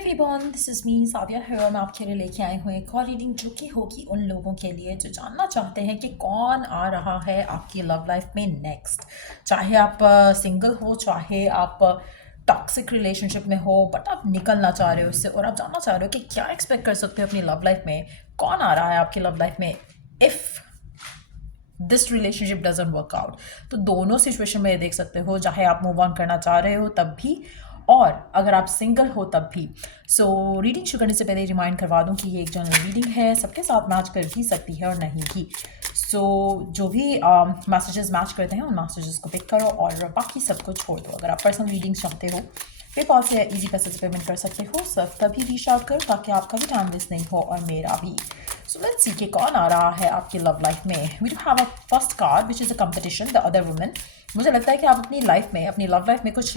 Everyone, this is me साबिया है। मैं आपके लिए लेके आई हूँ एक और रीडिंग जो कि होगी उन लोगों के लिए जो जानना चाहते हैं कि कौन आ रहा है आपकी लव लाइफ में नेक्स्ट। चाहे आप सिंगल हो, चाहे आप टॉक्सिक रिलेशनशिप में हो, बट आप निकलना चाह रहे हो उससे और आप जानना चाह रहे हो कि क्या एक्सपेक्ट कर सकते हो अपनी लव लाइफ में, कौन आ रहा है आपकी लव लाइफ में if this relationship doesn't work out. तो दोनों सिचुएशन में ये देख सकते हो, चाहे आप मूव ऑन करना चाह रहे हो तब भी और अगर आप सिंगल हो तब भी। सो रीडिंग शुरू करने से पहले रिमाइंड करवा दूं कि ये एक जनरल रीडिंग है, सबके साथ मैच कर भी सकती है और नहीं भी। सो जो भी मैसेजेस मैच करते हैं उन मैसेजेस को पिक करो और बाकी सबको छोड़ दो। अगर आप पर्सनल रीडिंग चाहते हो पेपॉल से इजी पैसे से पेमेंट कर सकते हो। सब तभी रीच आउट करो ताकि आपका भी टाइम वेस्ट नहीं हो और मेरा भी। सो लेट्स सी कि कौन आ रहा है आपकी लव लाइफ में। We do have a first card which is a competition, the other women. मुझे लगता है कि आप अपनी लाइफ में, अपनी लव लाइफ में कुछ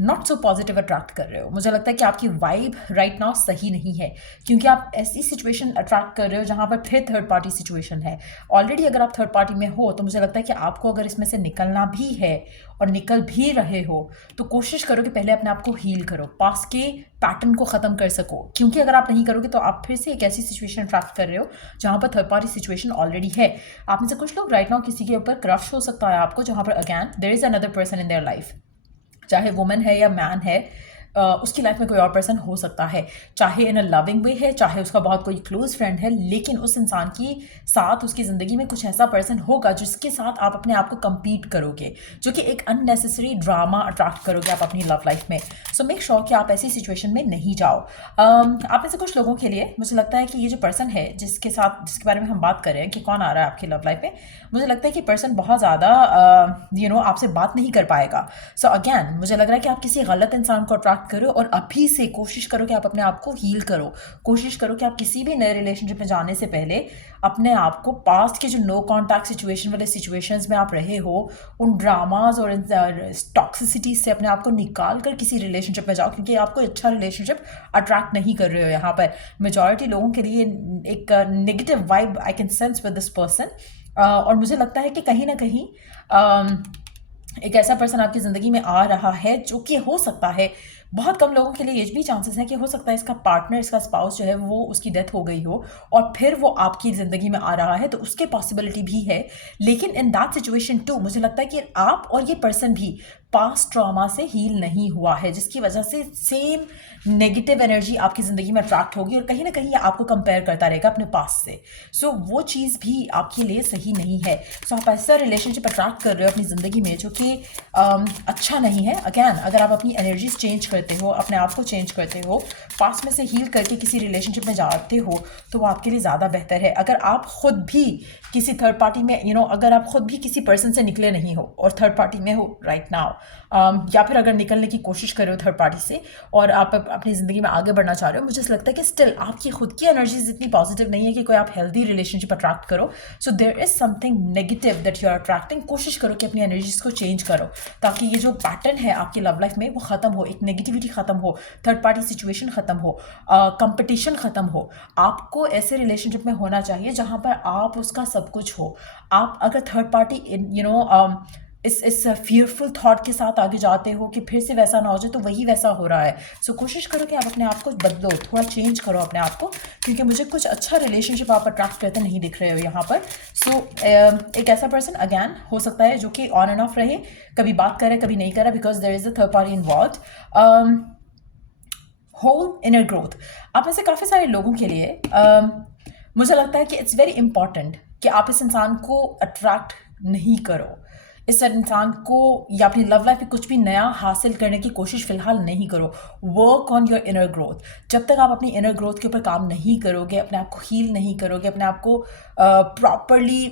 नॉट सो पॉजिटिव अट्रैक्ट कर रहे हो। मुझे लगता है कि आपकी वाइब राइट नाउ सही नहीं है क्योंकि आप ऐसी सिचुएशन अट्रैक्ट कर रहे हो जहाँ पर फिर थर्ड पार्टी सिचुएशन है। ऑलरेडी अगर आप थर्ड पार्टी में हो तो मुझे लगता है कि आपको अगर इसमें से निकलना भी है और निकल भी रहे हो तो कोशिश करो कि पहले अपने आप को हील करो, पास के पैटर्न को ख़त्म कर सको। क्योंकि अगर आप नहीं करोगे तो आप फिर से एक ऐसी सिचुएशन अट्रैक्ट कर रहे हो जहाँ पर थर्ड पार्टी सिचुएशन ऑलरेडी है। आप में से कुछ लोग राइट नाउ किसी के ऊपर क्रश हो सकता है आपको, जहाँ पर again there is another person in their life. चाहे वुमन है या मैन है, उसकी लाइफ में कोई और पर्सन हो सकता है, चाहे इन अ लविंग वे है, चाहे उसका बहुत कोई क्लोज फ्रेंड है, लेकिन उस इंसान की साथ उसकी ज़िंदगी में कुछ ऐसा पर्सन होगा जिसके साथ आप अपने आप को compete करोगे, जो कि एक अननेसेसरी ड्रामा अट्रैक्ट करोगे आप अपनी लव लाइफ में। सो मेक श्योर कि आप ऐसी सिचुएशन में नहीं जाओ। आप में से कुछ लोगों के लिए मुझे लगता है कि ये जो पर्सन है जिसके जिसके बारे में हम बात कर रहे हैं कि कौन आ रहा है आपकी लव लाइफ में, मुझे लगता है कि पर्सन बहुत ज़्यादा आपसे बात नहीं कर पाएगा। सो अगैन मुझे लग रहा है कि आप किसी गलत इंसान को अट्रैक्ट करो और अभी से कोशिश करो कि आप अपने आप को हील करो। कोशिश करो कि आप किसी भी नए रिलेशनशिप में जाने से पहले अपने आप को पास्ट के जो नो कॉन्टैक्ट सिचुएशन वाले सिचुएशंस में आप रहे हो, उन ड्रामाज और टॉक्सिसिटी से अपने आप को निकाल कर किसी रिलेशनशिप में जाओ, क्योंकि आप कोई अच्छा रिलेशनशिप अट्रैक्ट नहीं कर रहे हो। यहाँ पर मेजॉरिटी लोगों के लिए एक negative vibe I can sense with this person. और मुझे लगता है कि कहीं ना कहीं एक ऐसा पर्सन आपकी ज़िंदगी में आ रहा है जो कि हो सकता है, बहुत कम लोगों के लिए ये भी चांसेस हैं कि हो सकता है इसका पार्टनर, इसका स्पाउस जो है वो उसकी डेथ हो गई हो और फिर वो आपकी ज़िंदगी में आ रहा है, तो उसके पॉसिबिलिटी भी है। लेकिन इन दैट सिचुएशन टू मुझे लगता है कि आप और ये पर्सन भी पास्ट ट्रॉमा से हील नहीं हुआ है, जिसकी वजह से सेम नेगेटिव एनर्जी आपकी ज़िंदगी में अट्रैक्ट होगी और कहीं ना कहीं ये आपको कंपेयर करता रहेगा अपने पास्ट से। सो वो चीज़ भी आपके लिए सही नहीं है। सो आप ऐसा रिलेशनशिप अट्रैक्ट कर रहे हो अपनी ज़िंदगी में जो कि अच्छा नहीं है। अगैन अगर आप अपनी एनर्जीज चेंज करते हो, अपने आप को चेंज करते हो, पास्ट में से हील करके किसी रिलेशनशिप में जाते हो तो वो आपके लिए ज़्यादा बेहतर है। अगर आप खुद भी किसी थर्ड पार्टी में अगर आप खुद भी किसी पर्सन से निकले नहीं हो और थर्ड पार्टी में हो राइट नाउ, या फिर अगर निकलने की कोशिश कर रहे हो थर्ड पार्टी से और आप अपनी ज़िंदगी में आगे बढ़ना चाह रहे हो, मुझे लगता है कि स्टिल आपकी खुद की एनर्जीज इतनी पॉजिटिव नहीं है कि कोई आप हेल्दी रिलेशनशिप अट्रैक्ट करो। So there is something negative that you are attracting. कोशिश करो कि अपनी एनर्जीज को चेंज करो ताकि ये जो पैटर्न है आपकी लव लाइफ में वो ख़त्म हो, एक नेगेटिविटी ख़त्म हो, थर्ड पार्टी सिचुएशन ख़त्म हो, कंपटीशन ख़त्म हो। आपको ऐसे रिलेशनशिप में होना चाहिए जहाँ पर आप उसका सब कुछ हो। आप अगर थर्ड पार्टी इस फियरफुल थॉट के साथ आगे जाते हो कि फिर से वैसा ना हो जाए, तो वही वैसा हो रहा है। सो कोशिश करो कि आप अपने आप को बदलो, थोड़ा चेंज करो अपने आप को, क्योंकि मुझे कुछ अच्छा रिलेशनशिप आप अट्रैक्ट करते नहीं दिख रहे हो यहाँ पर। सो एक ऐसा पर्सन अगैन हो सकता है जो कि ऑन एंड ऑफ रहे, कभी बात करे कभी नहीं करे, because there is a third party involve. Whole inner growth आप में से काफ़ी सारे लोगों के लिए मुझे लगता है कि इट्स वेरी इंपॉर्टेंट कि आप इस इंसान को अट्रैक्ट नहीं करो, इस इंसान को या अपनी लव लाइफ में कुछ भी नया हासिल करने की कोशिश फिलहाल नहीं करो। Work on your inner growth. जब तक आप अपनी इनर ग्रोथ के ऊपर काम नहीं करोगे, अपने आप को हील नहीं करोगे, अपने आप को properly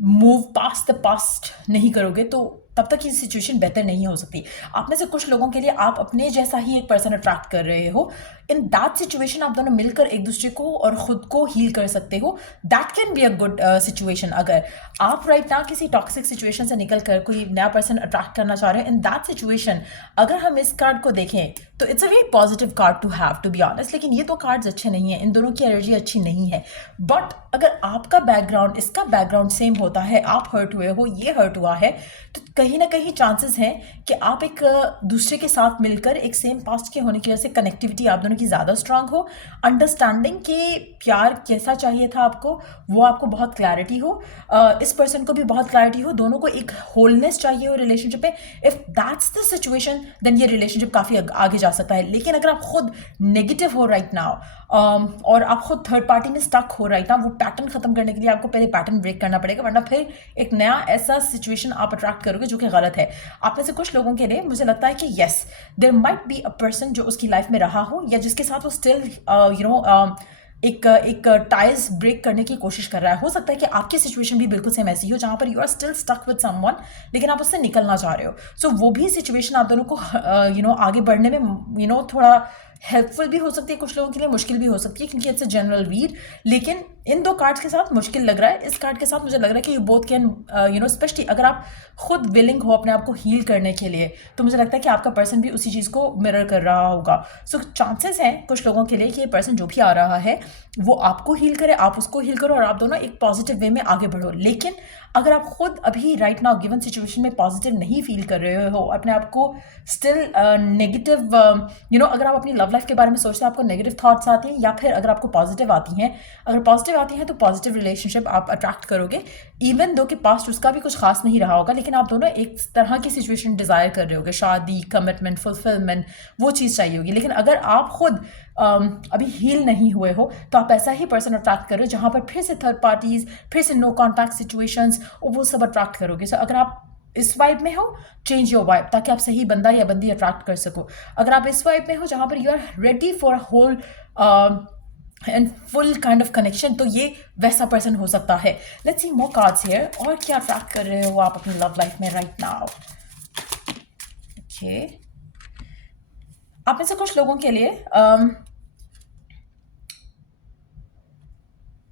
move past the past नहीं करोगे, तो तब तक ये सिचुएशन बेहतर नहीं हो सकती। आप में से कुछ लोगों के लिए आप अपने जैसा ही एक पर्सन अट्रैक्ट कर रहे हो। इन दैट सिचुएशन आप दोनों मिलकर एक दूसरे को और ख़ुद को हील कर सकते हो। That can be a good situation. अगर आप राइट ना किसी टॉक्सिक सिचुएशन से निकल कर कोई नया पर्सन अट्रैक्ट करना चाह रहे हैं, इन दैट सिचुएशन अगर हम इस कार्ड को देखें तो it's a very positive card to have, to be honest. लेकिन ये तो कार्ड्स अच्छे नहीं हैं, इन दोनों की एनर्जी अच्छी नहीं है। बट अगर आपका बैकग्राउंड इसका बैकग्राउंड सेम होता है, आप हर्ट हुए हो, ये हर्ट हुआ है, तो कहीं ना कहीं चांसेस हैं कि आप एक दूसरे के साथ मिलकर एक सेम पास्ट के होने की वजह से कनेक्टिविटी आप दोनों की ज़्यादा स्ट्रांग हो, अंडरस्टैंडिंग कि प्यार कैसा चाहिए था आपको, वो आपको बहुत क्लैरिटी हो, इस पर्सन को भी बहुत क्लैरिटी हो, दोनों को एक होलनेस चाहिए हो रिलेशनशिप में। If that's the situation then ये रिलेशनशिप काफ़ी आगे जा सकता है। लेकिन अगर आप खुद नेगेटिव हो राइट नाउ और आप खुद थर्ड पार्टी में स्टक हो राइट नाउ, वो पैटर्न खत्म करने के लिए आपको पहले पैटर्न ब्रेक करना पड़ेगा, वरना फिर एक नया ऐसा सिचुएशन आप अट्रैक्ट करोगे जो कि गलत है। आप में से कुछ लोगों के लिए मुझे लगता है कि yes there might be a person जो उसकी लाइफ में रहा हो या जिसके साथ वो स्टिल एक टाइल्स ब्रेक करने की कोशिश कर रहा है। हो सकता है कि आपकी सिचुएशन भी बिल्कुल सेम ऐसी हो जहाँ पर you are still stuck with someone, लेकिन आप उससे निकलना चाह रहे हो। सो वो भी सिचुएशन आप दोनों को आगे बढ़ने में थोड़ा हेल्पफुल भी हो सकती है, कुछ लोगों के लिए मुश्किल भी हो सकती है, क्योंकि इट्स अ जनरल रीड। लेकिन इन दो कार्ड्स के साथ मुश्किल लग रहा है, इस कार्ड के साथ मुझे लग रहा है कि यू बोथ कैन स्पेशली अगर आप खुद विलिंग हो अपने आप को हील करने के लिए, तो मुझे लगता है कि आपका पर्सन भी उसी चीज़ को मिरर कर रहा होगा। सो चांसेस हैं कुछ लोगों के लिए कि ये पर्सन जो भी आ रहा है वो आपको हील करे, आप उसको हील करो और आप दोनों एक पॉजिटिव वे में आगे बढ़ो। लेकिन अगर आप खुद अभी राइट नाउ गिवन सिचुएशन में पॉजिटिव नहीं फील कर रहे हो, अपने आप को स्टिल नेगेटिव अगर आप अपनी लव लाइफ के बारे में सोचते हैं आपको नेगेटिव थॉट्स आती हैं, या फिर अगर आपको पॉजिटिव आती हैं, अगर पॉजिटिव आती हैं तो पॉजिटिव रिलेशनशिप आप अट्रैक्ट करोगे, इवन दो कि पास्ट उसका भी कुछ खास नहीं रहा होगा, लेकिन आप दोनों एक तरह की सिचुएशन डिज़ायर कर रहे होगे, शादी, कमिटमेंट, फुलफिलमेंट, वो चीज़ चाहिए होगी। लेकिन अगर आप खुद अभी हील नहीं हुए हो तो आप ऐसा ही पर्सन अट्रैक्ट करो जहाँ पर फिर से थर्ड पार्टीज, फिर से नो कॉन्टैक्ट सिचुएशंस, वो सब अट्रैक्ट करोगे। सो अगर आप इस वाइब में हो, चेंज योर वाइब ताकि आप सही बंदा या बंदी अट्रैक्ट कर सको। अगर आप इस वाइब में हो जहाँ पर you are ready for a whole and full kind of connection, तो ये वैसा पर्सन हो सकता है। Let's see more cards here, और क्या अट्रैक्ट कर रहे हो आप अपनी लव लाइफ में राइट नाउ। ओके, आप में से कुछ लोगों के लिए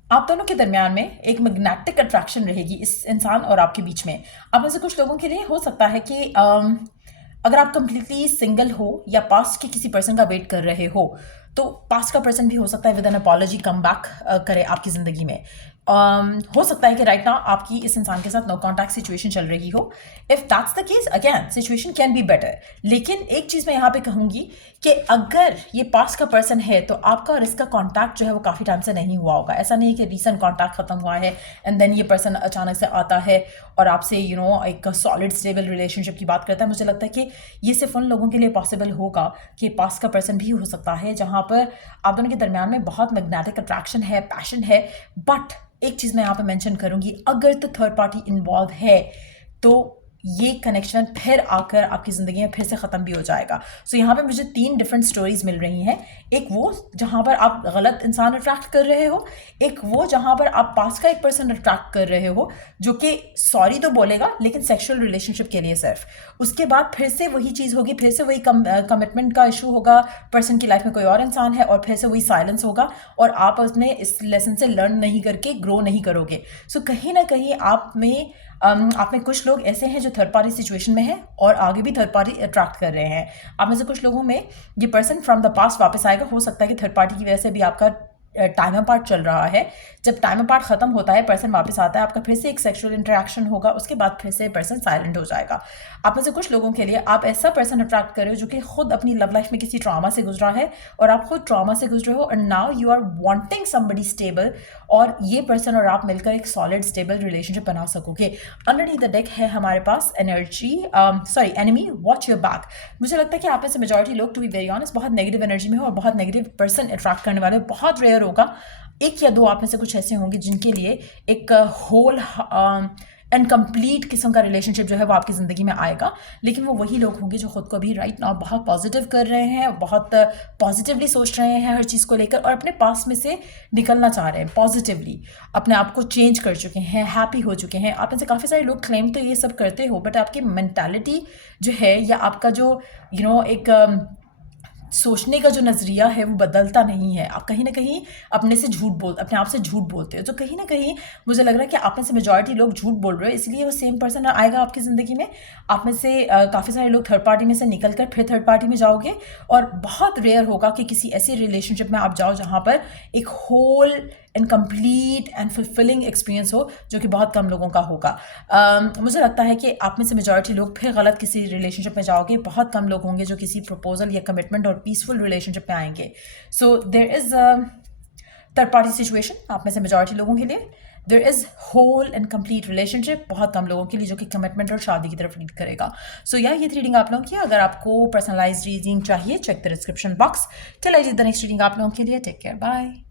आप दोनों के दरमियान में एक मैग्नेटिक अट्रैक्शन रहेगी इस इंसान और आपके बीच में। आप में से कुछ लोगों के लिए हो सकता है कि अगर आप कंप्लीटली सिंगल हो या पास्ट के किसी पर्सन का वेट कर रहे हो, तो पास्ट का पर्सन भी हो सकता है with N apology come back करे आपकी ज़िंदगी में। हो सकता है कि राइट नाउ आपकी इस इंसान के साथ नो कॉन्टैक्ट सिचुएशन चल रही हो। If that's the case, again situation can be better. लेकिन एक चीज़ मैं यहाँ पे कहूँगी कि अगर ये पास्ट का पर्सन है तो आपका और इसका कॉन्टैक्ट जो है वो काफ़ी टाइम से नहीं हुआ होगा। ऐसा नहीं है कि रीसेंट कॉन्टैक्ट खत्म हुआ है एंड देन ये पर्सन अचानक से आता है और आपसे एक सॉलिड स्टेबल रिलेशनशिप की बात करता है। मुझे लगता है कि ये सिर्फ उन लोगों के लिए पॉसिबल होगा कि पास्ट का पर्सन भी हो सकता है जहाँ पर आप दोनों के दरमियान में बहुत मैग्नेटिक अट्रैक्शन है, पैशन है। बट एक चीज़ मैं यहाँ पे मेंशन करूँगी, अगर तो थर्ड पार्टी इन्वॉल्व है तो ये कनेक्शन फिर आकर आपकी ज़िंदगी में फिर से ख़त्म भी हो जाएगा। सो यहाँ पे मुझे 3 डिफरेंट स्टोरीज मिल रही हैं। एक वो जहाँ पर आप गलत इंसान अट्रैक्ट कर रहे हो, एक वो जहाँ पर आप पास का एक पर्सन अट्रैक्ट कर रहे हो जो कि सॉरी तो बोलेगा लेकिन सेक्सुअल रिलेशनशिप के लिए सिर्फ। उसके बाद फिर से वही चीज़ होगी, फिर से वही कमिटमेंट का इशू होगा, पर्सन की लाइफ में कोई और इंसान है और फिर से वही साइलेंस होगा और आप उसमें इस लेसन से लर्न नहीं करके ग्रो नहीं करोगे। सो कहीं ना कहीं आप में कुछ लोग ऐसे हैं जो थर्ड पार्टी सिचुएशन में है और आगे भी थर्ड पार्टी अट्रैक्ट कर रहे हैं। आप में से कुछ लोगों में ये पर्सन फ्रॉम द पास्ट वापस आएगा। हो सकता है कि थर्ड पार्टी की वजह से भी आपका टाइम अपार्ट चल रहा है। जब टाइम अपार्ट खत्म होता है, पर्सन वापस आता है, आपका फिर से एक सेक्सुअल इंटरेक्शन होगा, उसके बाद फिर से पर्सन साइलेंट हो जाएगा। आप में से कुछ लोगों के लिए आप ऐसा पर्सन अट्रैक्ट कर रहे हो जो कि खुद अपनी लव लाइफ में किसी ट्रॉमा से गुजरा है और आप खुद ट्रॉमा से गुजरे हो and now you are wanting somebody stable, और ये पर्सन और आप मिलकर एक सॉलिड स्टेबल रिलेशनशिप बना सकोगे। अंडरनीथ द डेक है हमारे पास एनिमी वॉच योर बैक। मुझे लगता है कि आप में से मेजॉरिटी लोग, टू बी वेरी ऑनेस्ट, बहुत नेगेटिव एनर्जी में हो और बहुत नेगेटिव पर्सन अट्रैक्ट करने वाले, बहुत रेयर होगा। एक या दो आप में से कुछ ऐसे होंगे जिनके लिए एक होल एंड कंप्लीट किस्म का रिलेशनशिप जो है वो आपकी ज़िंदगी में आएगा। लेकिन वो वही लोग होंगे जो खुद को भी राइट नाउ बहुत पॉजिटिव कर रहे हैं, बहुत पॉजिटिवली सोच रहे हैं हर चीज़ को लेकर और अपने पास में से निकलना चाह रहे हैं, पॉजिटिवली अपने आप को चेंज कर चुके हैं, हैप्पी हो चुके हैं। आप में से काफ़ी सारे लोग क्लेम तो ये सब करते हो, बट आपकी मेंटालिटी जो है या आपका जो एक सोचने का जो नज़रिया है वो बदलता नहीं है। आप कहीं ना कहीं अपने आप से झूठ बोलते हो। तो कहीं ना कहीं मुझे लग रहा है कि आप में से मेजॉरिटी लोग झूठ बोल रहे हो, इसलिए वो सेम पर्सन आएगा आपकी ज़िंदगी में। आप में से काफ़ी सारे लोग थर्ड पार्टी में से निकल कर फिर थर्ड पार्टी में जाओगे और बहुत रेयर होगा कि किसी ऐसी रिलेशनशिप में आप जाओ जहाँ पर एक whole and complete and fulfilling experience हो, जो कि बहुत कम लोगों का होगा। मुझे लगता है कि आप में से मेजॉरिटी लोग फिर गलत किसी रिलेशनशिप में जाओगे, बहुत कम लोग होंगे जो किसी प्रपोजल या कमिटमेंट और पीसफुल रिलेशनशिप में आएंगे। So there is third party situation आप में से मेजॉरिटी लोगों के लिए। There is whole and complete relationship बहुत कम लोगों के लिए, जो कि कमिटमेंट और शादी की तरफ लीड करेगा। सो ये थी रीडिंग आप लोगों की। अगर आपको पर्सनलाइज्ड रीडिंग चाहिए, check the description box. Till I read the next reading आप लोगों के लिए। Take care, bye.